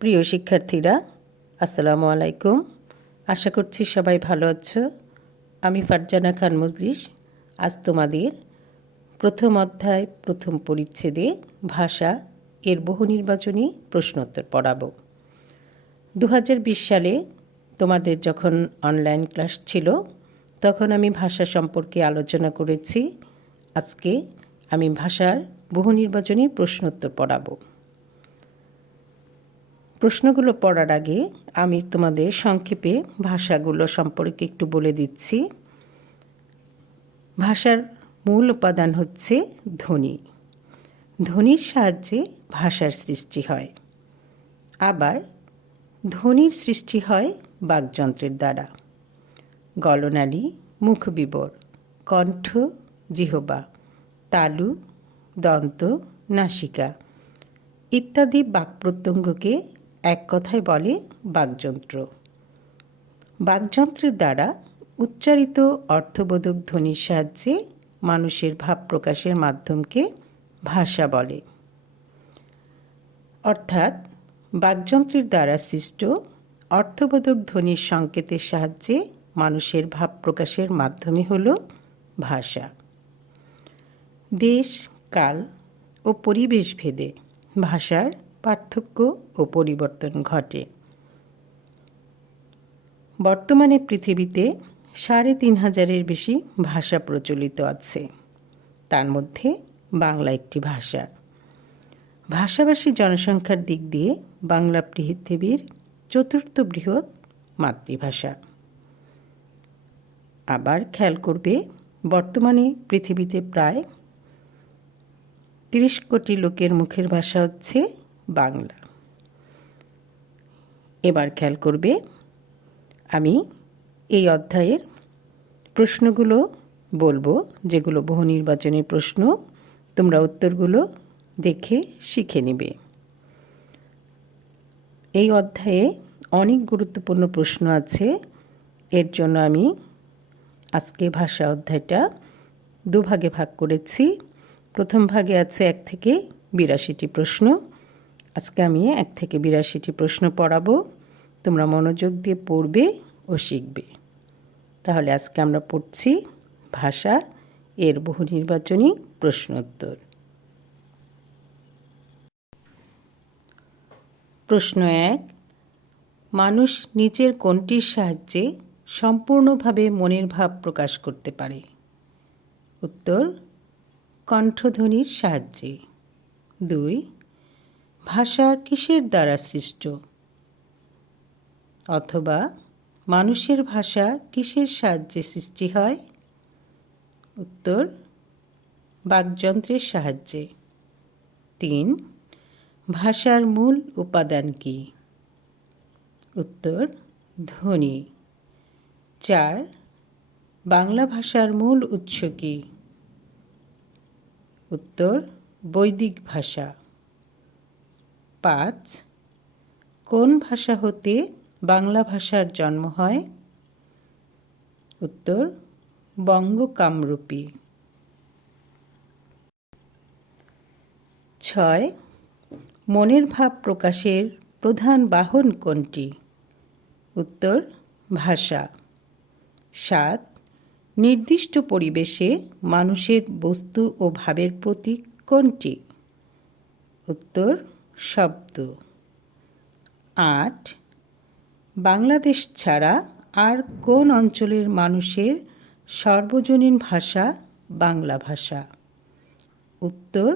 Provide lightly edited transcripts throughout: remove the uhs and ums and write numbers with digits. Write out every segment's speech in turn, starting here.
প্রিয় শিক্ষার্থীরা, আসসালামু আলাইকুম। আশা করছি সবাই ভালো আছো। আমি ফারজানা খান মজলিস আজ তোমাদের প্রথম অধ্যায় প্রথম পরিচ্ছেদে ভাষা এর বহু নির্বাচনী প্রশ্নোত্তর পড়াবো। 2020 সালে তোমাদের যখন অনলাইন ক্লাস ছিল তখন আমি ভাষা সম্পর্কে আলোচনা করেছি। আজকে আমি ভাষার বহু নির্বাচনী প্রশ্নোত্তর পড়াবো। প্রশ্নগুলো পড়ার আগে আমি তোমাদের সংক্ষেপে ভাষাগুলো সম্পর্কে একটু বলে দিচ্ছি। ভাষার মূল উপাদান হচ্ছে ধ্বনি। ধ্বনির সাহায্যে ভাষার সৃষ্টি হয়। আবার ধ্বনির সৃষ্টি হয় বাকযন্ত্রের দ্বারা। গলনালী, মুখবিবর, কণ্ঠ, জিহ্বা, তালু, দন্ত, নাসিকা ইত্যাদি বাকপ্রত্যঙ্গকে এক কথায় বলে বাকযন্ত্র। বাকযন্ত্রের দ্বারা উচ্চারিত অর্থবোধক ধ্বনির সাহায্যে মানুষের ভাব প্রকাশের মাধ্যমকে ভাষা বলে। অর্থাৎ বাকযন্ত্রের দ্বারা সৃষ্ট অর্থবোধক ধ্বনির সংকেতের সাহায্যে মানুষের ভাব প্রকাশের মাধ্যমই হল ভাষা। দেশ, কাল ও পরিবেশ ভেদে ভাষার পার্থক্য ও পরিবর্তন ঘটে। বর্তমানে পৃথিবীতে ৩৫০০-এর বেশি ভাষা প্রচলিত আছে। তার মধ্যে বাংলা একটি ভাষা। ভাষাভাষী জনসংখ্যার দিক দিয়ে বাংলা পৃথিবীর চতুর্থ বৃহৎ মাতৃভাষা। আবার খেয়াল করবে, বর্তমানে পৃথিবীতে প্রায় ৩০ কোটি লোকের মুখের ভাষা হচ্ছে বাংলা। এবার খেয়াল করবে, আমি এই অধ্যায়ের প্রশ্নগুলো বলবো, যেগুলো বহু নির্বাচনী প্রশ্ন। তোমরা উত্তরগুলো দেখে শিখে নেবে। এই অধ্যায়ে অনেক গুরুত্বপূর্ণ প্রশ্ন আছে। এর জন্য আমি আজকে ভাষা অধ্যায়টা দুভাগে ভাগ করেছি। প্রথম ভাগে আছে 1 থেকে 82টি প্রশ্ন। আজকে আমি 1 থেকে 82টি প্রশ্ন পড়াবো। তোমরা মনোযোগ দিয়ে পড়বে ও শিখবে। তাহলে আজকে আমরা পড়ছি ভাষা এর বহু নির্বাচনী প্রশ্নোত্তর। প্রশ্ন 1, মানুষ নিচের কোনটির সাহায্যে সম্পূর্ণভাবে মনের ভাব প্রকাশ করতে পারে? উত্তর, কণ্ঠধ্বনির সাহায্যে। 2, ভাষা কিসের দ্বারা সৃষ্ট? অথবা মানুষের ভাষা কিসের সাহায্যে সৃষ্টি হয়? উত্তর, বাকযন্ত্রের সাহায্যে। 3, ভাষার মূল উপাদান কি? উত্তর, ধ্বনি। 4, বাংলা ভাষার মূল উৎস কি? উত্তর, বৈদিক ভাষা। 5, কোন ভাষা হতে বাংলা ভাষার জন্ম হয়? উত্তর, বঙ্গ কামরূপী। 6, মনের ভাব প্রকাশের প্রধান বাহন কোনটি? উত্তর, ভাষা। 7, নির্দিষ্ট পরিবেশে মানুষের বস্তু ও ভাবের প্রতীক কোনটি? উত্তর, শব্দ। 8, বাংলাদেশ ছাড়া আর কোন অঞ্চলের মানুষের সর্বজনীন ভাষা বাংলা ভাষা? উত্তর,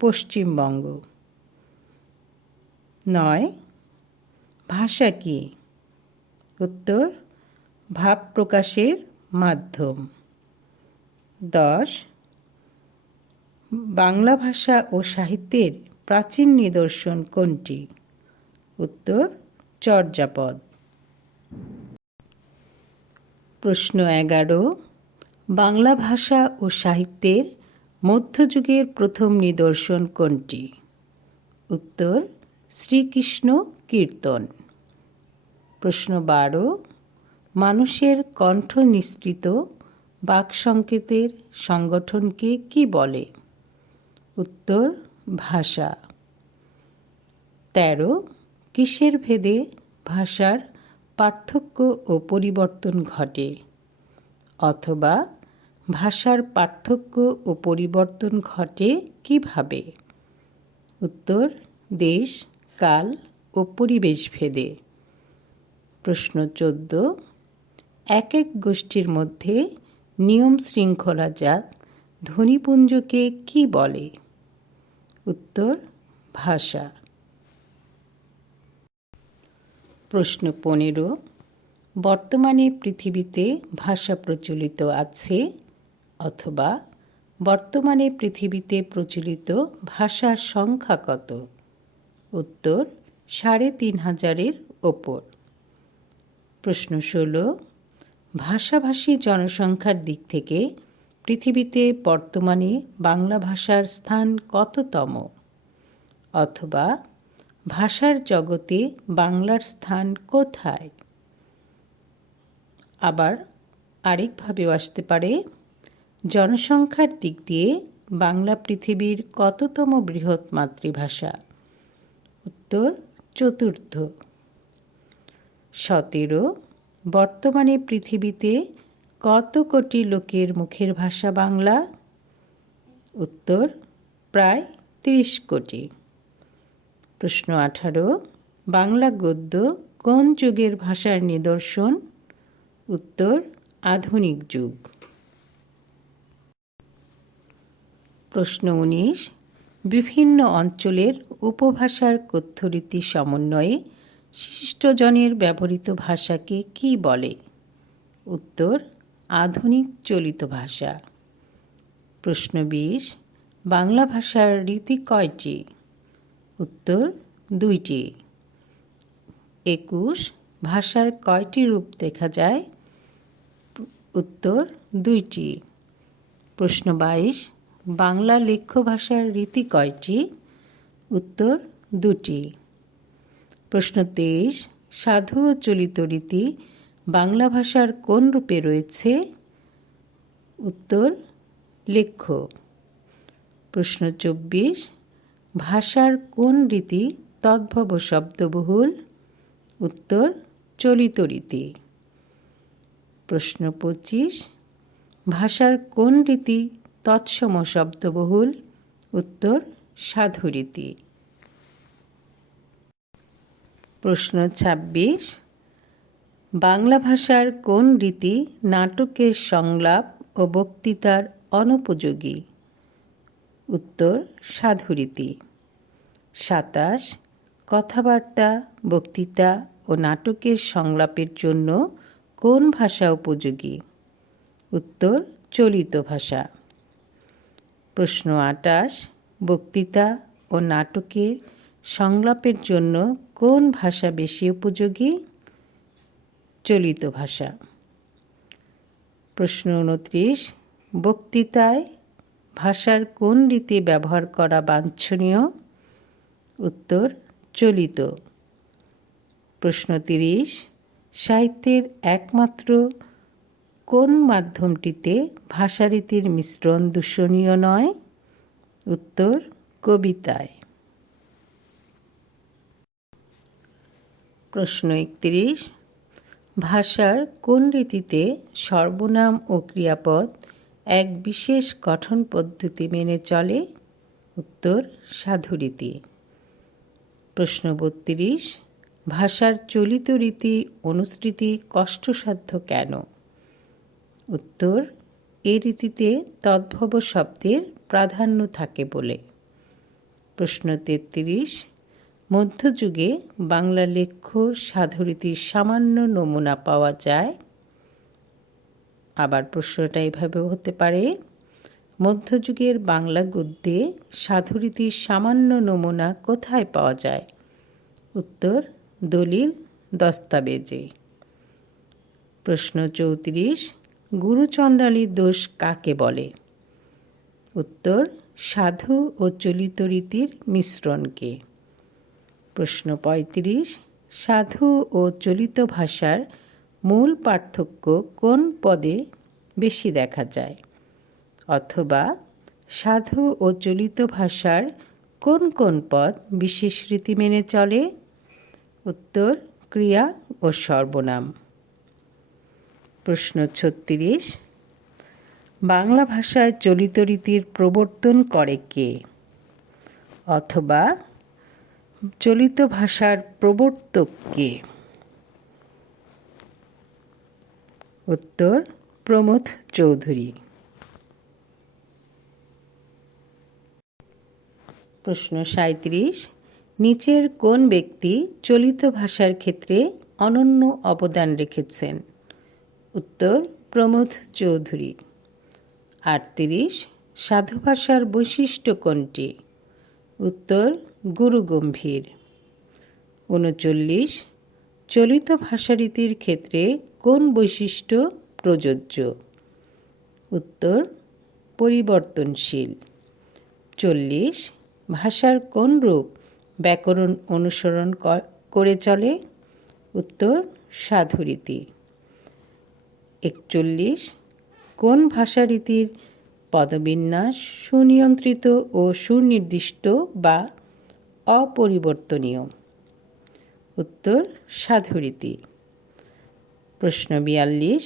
পশ্চিমবঙ্গ। 9, ভাষা কি? উত্তর, ভাব প্রকাশের মাধ্যম। 10, বাংলা ভাষা ও সাহিত্যের প্রাচীন নিদর্শন কোনটি? উত্তর, চর্যাপদ। প্রশ্ন 11, বাংলা ভাষা ও সাহিত্যের মধ্যযুগের প্রথম নিদর্শন কোনটি? উত্তর, শ্রীকৃষ্ণ কীর্তন। প্রশ্ন 12, মানুষের কণ্ঠ নিঃসৃত বাকসংকেতের সংগঠনকে কি বলে? উত্তর, ভাষা। 13, কিসের ভেদে ভাষার পার্থক্য ও পরিবর্তন ঘটে? অথবা ভাষার পার্থক্য ও পরিবর্তন ঘটে কিভাবে? উত্তর: দেশ, কাল ও পরিবেশ ভেদে। প্রশ্ন 14, এক এক গোষ্ঠীর মধ্যে নিয়ম শৃঙ্খলাজাত ধ্বনিপুঞ্জকে কি বলে? উত্তর: ভাষা। প্রশ্ন 15, বর্তমানে পৃথিবীতে ভাষা প্রচলিত আছে, অথবা বর্তমানে পৃথিবীতে প্রচলিত ভাষার সংখ্যা কত? উত্তর: ৩,৫০০-এর ওপর। প্রশ্ন 16, ভাষাভাষী জনসংখ্যার দিক থেকে পৃথিবীতে বর্তমানে বাংলা ভাষার স্থান কততম? অথবা ভাষার জগতে বাংলার স্থান কোথায়? আবার আরেকভাবেও আসতে পারে, জনসংখ্যার দিক দিয়ে বাংলা পৃথিবীর কততম বৃহৎ মাতৃভাষা? উত্তর: চতুর্থ। 17, বর্তমানে পৃথিবীতে কত কোটি লোকের মুখের ভাষা বাংলা? উত্তর: প্রায় 30 কোটি। প্রশ্ন 18, বাংলা গদ্য কোন যুগের ভাষার নিদর্শন? উত্তর: আধুনিক যুগ। প্রশ্ন 19, বিভিন্ন অঞ্চলের উপভাষার কথ্যরীতি সমন্বয়ে শিষ্টজনের ব্যবহৃত ভাষাকে কি বলে? উত্তর: আধুনিক চলিত ভাষা। প্রশ্ন 20, বাংলা ভাষার রীতি কয়টি? উত্তর: 2টি। 21, ভাষার কয়টি রূপ দেখা যায়? উত্তর: 2টি। প্রশ্ন 22, বাংলা লেখ্য ভাষার রীতি কয়টি? উত্তর: 2টি। প্রশ্ন 23, সাধু ও চলিত রীতি বাংলা ভাষার কোন রূপে রয়েছে? উত্তর: লেখ্য। প্রশ্ন 24, ভাষার কোন রীতি তদ্ভব শব্দবহুল? উত্তর: চলিত রীতি। প্রশ্ন 25, ভাষার কোন রীতি তৎসম শব্দবহুল? উত্তর: সাধুরীতি। প্রশ্ন 26, বাংলা ভাষার কোন রীতি নাটকের সংলাপ ও বক্তৃতার অনুপযোগী? উত্তর: সাধুরীতি। 27, কথাবার্তা, বক্তৃতা ও নাটকের সংলাপের জন্য কোন ভাষা উপযোগী? উত্তর: চলিত ভাষা। প্রশ্ন 28, বক্তৃতা ও নাটকের সংলাপের জন্য কোন ভাষা বেশি উপযোগী? চলিত ভাষা। প্রশ্ন 29, বক্তৃতায় ভাষার কোন রীতি ব্যবহার করা বাঞ্ছনীয়? উত্তর: চলিত। প্রশ্ন 30, সাহিত্যের একমাত্র কোন মাধ্যমটিতে ভাষারীতির মিশ্রণ দূষণীয় নয়? উত্তর: কবিতায়। প্রশ্ন 31, ভাষার কোন রীতিতে সর্বনাম ও ক্রিয়াপদ এক বিশেষ গঠন পদ্ধতি মেনে চলে? উত্তর: সাধুরীতি। প্রশ্ন 32, ভাষার চলিত রীতি অনুসৃতি কষ্টসাধ্য কেন? উত্তর: এ রীতিতে তদ্ভব শব্দের প্রাধান্য থাকে বলে। প্রশ্ন 33, মধ্যযুগে বাংলা লেখ্য সাধুরীতির সামান্য নমুনা পাওয়া যায়। আবার প্রশ্নটা এভাবেও হতে পারে, মধ্যযুগের বাংলা গদ্যে সাধুরীতির সামান্য নমুনা কোথায় পাওয়া যায়? উত্তর: দলিল, দস্তাবেজে। প্রশ্ন 34, গুরুচণ্ডালীর দোষ কাকে বলে? উত্তর: সাধু ও চলিত রীতির মিশ্রণকে। প্রশ্ন 35, সাধু ও চলিত ভাষার মূল পার্থক্য কোন পদে বেশি দেখা যায়? অথবা সাধু ও চলিত ভাষার কোন কোন পদ বিশেষ রীতি মেনে চলে? উত্তর ক্রিয়া ও সর্বনাম। প্রশ্ন ৩৬, বাংলা ভাষায় চলিত রীতির প্রবর্তন করে কে? অথবা চলিত ভাষার প্রবর্তক কে? উত্তর প্রমথ চৌধুরী। প্রশ্ন ৩৭, নিচের কোন ব্যক্তি চলিত ভাষার ক্ষেত্রে অনন্য অবদান রেখেছেন? উত্তর প্রমথ চৌধুরী। ৩৮, সাধু ভাষার বৈশিষ্ট্য কোনটি? উত্তর গুরুগম্ভীর। ৩৯, চলিত ভাষারীতির ক্ষেত্রে কোন বৈশিষ্ট্য প্রযোজ্য? উত্তর পরিবর্তনশীল। ৪০, ভাষার কোন রূপ ব্যাকরণ অনুসরণ করে চলে? উত্তর সাধুরীতি। ৪১, কোন ভাষারীতির পদবিন্যাস সুনিয়ন্ত্রিত ও সুনির্দিষ্ট বা অপরিবর্তনীয়? উত্তর সাধুরীতি। প্রশ্ন ৪২,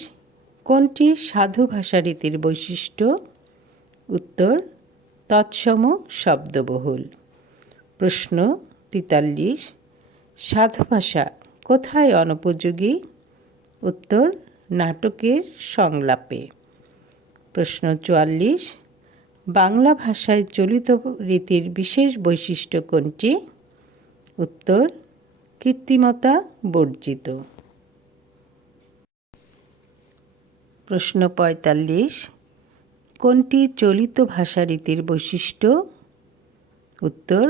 কোনটি সাধু ভাষারীতির বৈশিষ্ট্য? উত্তর তৎসম শব্দবহুল। প্রশ্ন ৪৩, সাধু ভাষা কোথায় অনুপযোগী? উত্তর নাটকের সংলাপে। প্রশ্ন ৪৪, বাংলা ভাষায় চলিত রীতির বিশেষ বৈশিষ্ট্য কোনটি? উত্তর কৃত্রিমতা বর্জিত। প্রশ্ন ৪৫, কোনটি চলিত ভাষারীতির বৈশিষ্ট্য? উত্তর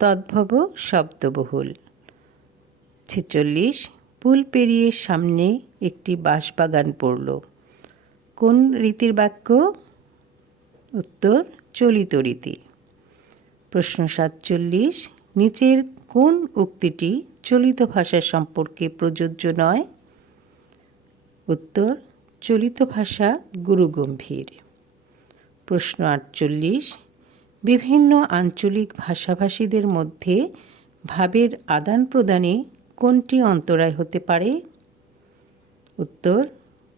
তদ্ভব শব্দবহুল। ৪৬, পুল পেরিয়ে সামনে একটি বাঁশবাগান পড়ল। কোন রীতির বাক্য? উত্তর চলিত রীতি। প্রশ্ন ৪৭, নিচের কোন উক্তিটি চলিত ভাষা সম্পর্কে প্রযোজ্য নয়? উত্তর চলিত ভাষা গুরুগম্ভীর। প্রশ্ন ৪৮, বিভিন্ন আঞ্চলিক ভাষাভাষীদের মধ্যে ভাবের আদান প্রদানে কোনটি অন্তরায় হতে পারে? উত্তর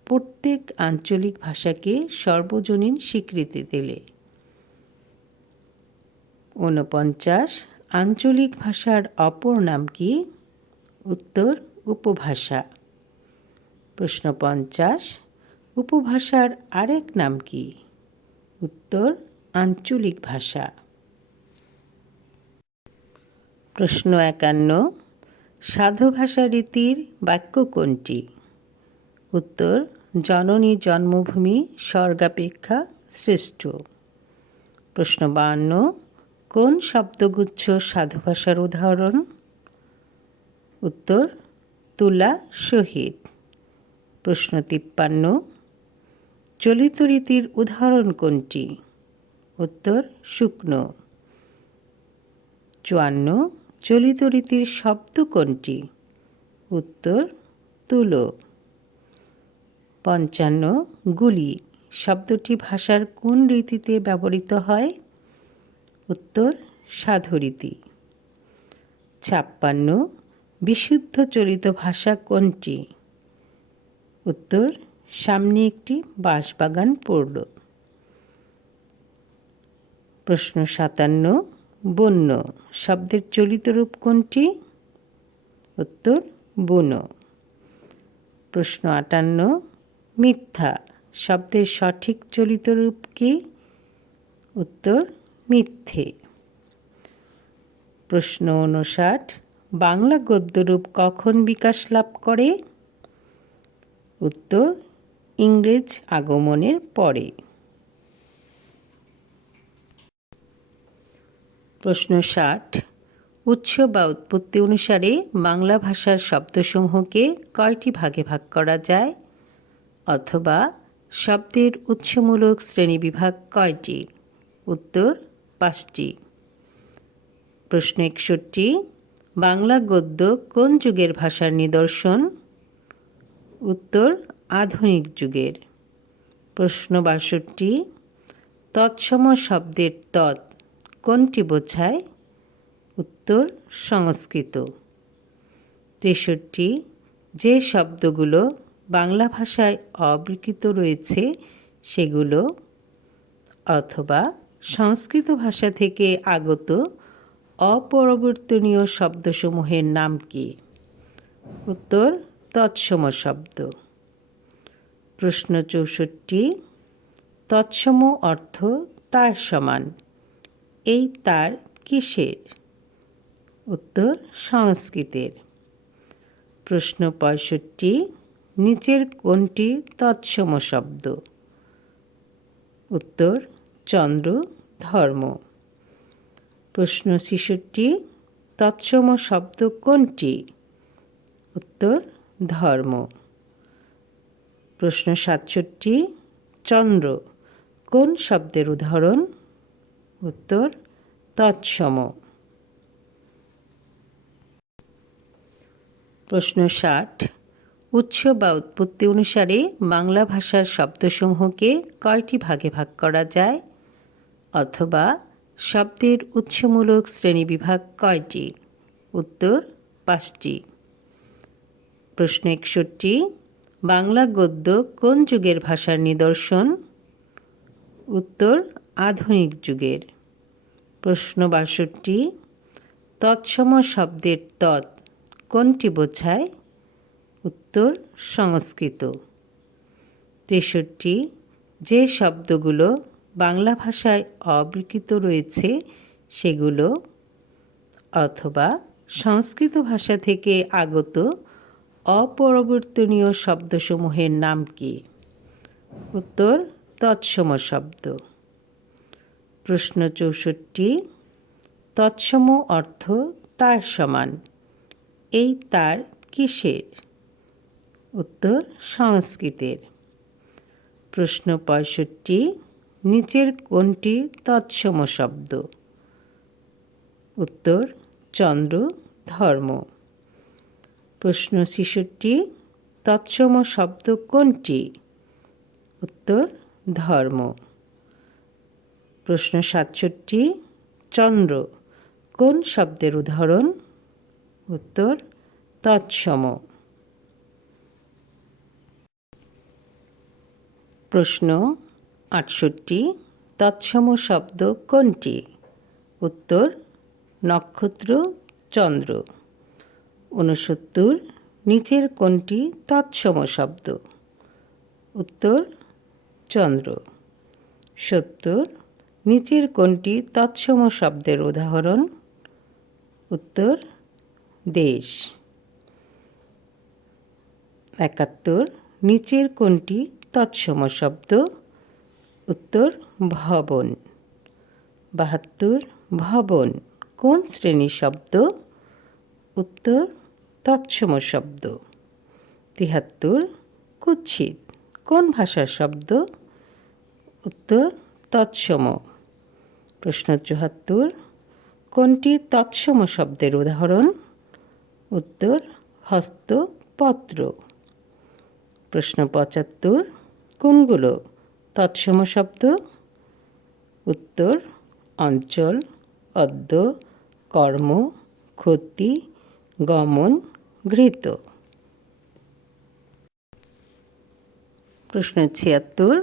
প্রত্যেক আঞ্চলিক ভাষাকে সর্বজনীন স্বীকৃতি দিলে। ৪৯, আঞ্চলিক ভাষার অপর নাম কি? উত্তর উপভাষা। প্রশ্ন ৫০, উপভাষার আরেক নাম কি? উত্তর আঞ্চলিক ভাষা। প্রশ্ন ৫১, সাধু ভাষা রীতির বাক্য কোনটি? উত্তর জননী জন্মভূমি স্বর্গাপেক্ষা শ্রেষ্ঠ। প্রশ্ন ৫২, কোন শব্দগুচ্ছ সাধু ভাষার উদাহরণ? উত্তর তুলা সহিত। প্রশ্ন ৫৩, চলিত রীতির উদাহরণ কোনটি? উত্তর শুকনো। ৫৪, চলিত রীতির শব্দ কোনটি? উত্তর তুলো। ৫৫, গুলি শব্দটি ভাষার কোন রীতিতে ব্যবহৃত হয়? উত্তর সাধুরীতি। ৫৬, বিশুদ্ধ চলিত ভাষা কোনটি? উত্তর সামনে একটি বাঁশবাগান পড়ল। প্রশ্ন ৫৭, বন্য শব্দের চলিত রূপ কোনটি? উত্তর বুনো। প্রশ্ন ৫৮, মিথ্যা শব্দের সঠিক চলিত রূপ কি? উত্তর মিথ্যে। প্রশ্ন ৫৯, বাংলা গদ্যরূপ কখন বিকাশ লাভ করে? উত্তর ইংরেজ আগমনের পরে। প্রশ্ন ৬০, উৎস বা উৎপত্তি অনুসারে বাংলা ভাষার শব্দসমূহকে কয়টি ভাগে ভাগ করা যায়? অথবা শব্দের উৎসমূলক শ্রেণীবিভাগ কয়টি? উত্তর ৫টি। প্রশ্ন ৬১, বাংলা গদ্য কোন যুগের ভাষার নিদর্শন? উত্তর আধুনিক যুগের। প্রশ্ন ৬২, তৎসম শব্দের তৎ কোনটি বোঝায়? উত্তর সংস্কৃত। 63 যে শব্দগুলো বাংলা ভাষায় অবিকৃত রয়েছে সেগুলো অথবা সংস্কৃত ভাষা থেকে আগত অপরিবর্তনীয় শব্দসমূহের নাম কি? উত্তর তৎসম শব্দ। প্রশ্ন 64 তৎসম অর্থ তার সমান, এই তার কিসের? উত্তর সংস্কৃতের। প্রশ্ন 65 নিচের কোনটি তৎসম শব্দ? উত্তর চন্দ্র, ধর্ম। প্রশ্ন 66 তৎসম শব্দ কোনটি? উত্তর ধর্ম। প্রশ্ন 67 চন্দ্র কোন শব্দের উদাহরণ? উত্তর তৎসম। প্রশ্ন 60 উৎস বা উৎপত্তি অনুসারে বাংলা ভাষার শব্দসমূহকে কয়টি ভাগে ভাগ করা যায়? অথবা শব্দের উৎসমূলক শ্রেণীবিভাগ কয়টি? উত্তর 5টি। প্রশ্ন 61 বাংলা গদ্য কোন যুগের ভাষার নিদর্শন? উত্তর আধুনিক যুগের। প্রশ্ন 62 তৎসম শব্দের তৎ কোনটি বোঝায়? উত্তর সংস্কৃত। 63 যে শব্দগুলো বাংলা ভাষায় অবিকৃত রয়েছে সেগুলো অথবা সংস্কৃত ভাষা থেকে আগত অপরিবর্তনীয় শব্দসমূহের নাম কি? উত্তর তৎসম শব্দ। প্রশ্ন 64 তৎসম অর্থ তার সমান, এই তার কিসের? উত্তর সংস্কৃতের। প্রশ্ন 65 নিচের কোনটি তৎসম শব্দ? উত্তর চন্দ্র, ধর্ম। প্রশ্ন 66 তৎসম শব্দ কোনটি? উত্তর ধর্ম। প্রশ্ন 67 চন্দ্র কোন শব্দের উদাহরণ? উত্তর তৎসম। প্রশ্ন 68 তৎসম শব্দ কোনটি? উত্তর নক্ষত্র, চন্দ্র। 69 নিচের কোনটি তৎসম শব্দ? উত্তর চন্দ্র। 70 নিচের কোনটি তৎসম শব্দের উদাহরণ? উত্তর দেশ। 71 নিচের কোনটি তৎসম শব্দ? উত্তর ভবন। 72 ভবন কোন শ্রেণীর শব্দ? উত্তর তৎসম শব্দ। 73 কুৎসিত কোন ভাষার শব্দ? উত্তর তৎসম। প্রশ্ন 74 কোনটি তৎসম শব্দের উদাহরণ? উত্তর হস্ত, পত্র। প্রশ্ন 75 কোনগুলো তৎসম শব্দ? উত্তর অঞ্চল, অদ্য, কর্ম, ক্ষতি, গমন, ঘৃত। প্রশ্ন 76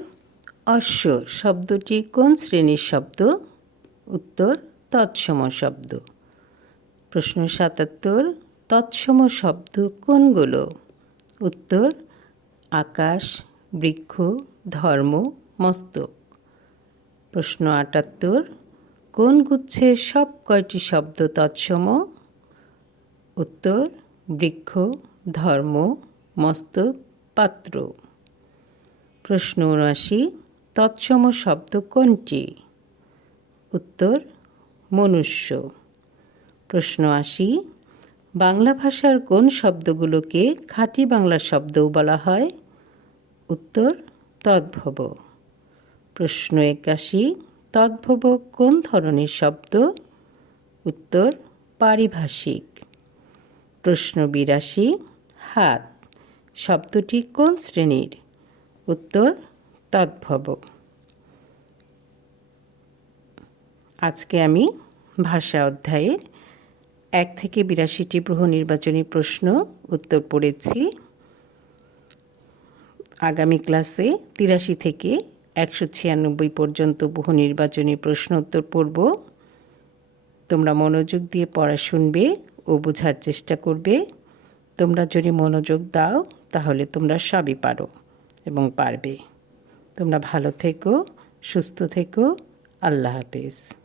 অশ্ব শব্দটি কোন শ্রেণীর শব্দ? উত্তর তৎসম শব্দ। প্রশ্ন 77 তৎসম শব্দ কোনগুলো? উত্তর আকাশ, বৃক্ষ, ধর্ম, মস্তক। প্রশ্ন 78 কোন গুচ্ছের সব কয়টি শব্দ তৎসম? উত্তর বৃক্ষ, ধর্ম, মস্তক, পাত্র। প্রশ্ন 79 তৎসম শব্দ কোনটি? উত্তর মনুষ্য। প্রশ্ন 80 বাংলা ভাষার কোন শব্দগুলোকে খাঁটি বাংলা শব্দও বলা হয়? উত্তর তদ্ভব। প্রশ্ন 81 তদ্ভব কোন ধরনের শব্দ? উত্তর পারিভাষিক। প্রশ্ন 82 হাত শব্দটি কোন শ্রেণীর? উত্তর তদ্ভব। আজকে আমি ভাষা অধ্যায়ের 1 থেকে 82টি বহু নির্বাচনী প্রশ্ন উত্তর পড়েছি। আগামী ক্লাসে 83 থেকে 196 পর্যন্ত বহু নির্বাচনী প্রশ্ন উত্তর পড়ব। তোমরা মনোযোগ দিয়ে পড়া শুনবে ও বোঝার চেষ্টা করবে। তোমরা যদি মনোযোগ দাও তাহলে তোমরা সবই পারো এবং পারবে। তোমরা ভালো থেকো, সুস্থ থেকো। আল্লাহ হাফেজ।